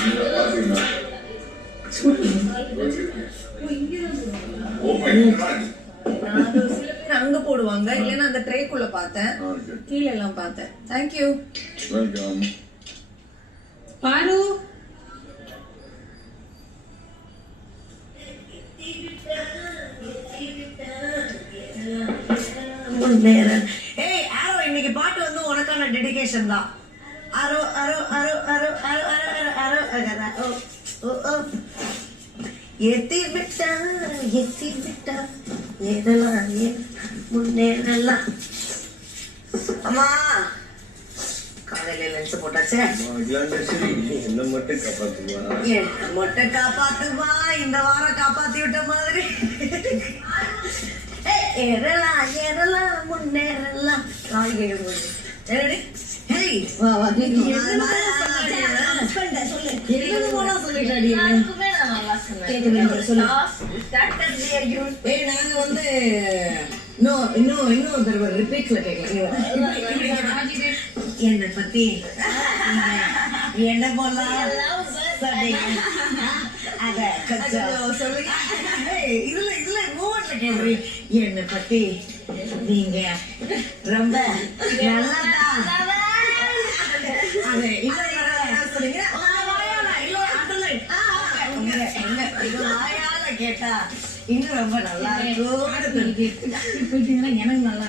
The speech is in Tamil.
சில பேர் அங்க போடுவாங்க, இல்லைன்னா அந்த ட்ரேக்குள்ள பார்த்தேன், கீழே எல்லாம் பார்த்தேன். தேங்க்யூ. பாரு இன்னைக்கு பாட்டு வந்து உனக்கான டெடிகேஷன் தான். அரோ அரோ அரோ அரோ அரோ அரோ அரோ அரோ ஏத்தி விட்டா ஏதெல்லாம் முன்னேறலாம். அம்மா காலையில லஞ்ச் போட்டாச்சே. என்ன மட்டும் காப்பாத்துவா, இந்த வாரம் காப்பாத்தி விட்ட மாதிரி. ஏறலாம் முன்னேறலாம். நாங்க வந்து இன்னும் ரிப்பீட்ல கேட்கலாம். என்ன பத்தி என்ன போலாம் சொல்லுங்க. இதுல மூமெண்ட்ல கேள்வி. என்ன பத்தி நீங்க ரொம்ப நல்லதா கேட்டா இன்னும் ரொம்ப நல்லா இருக்கும். எனக்கு நல்லா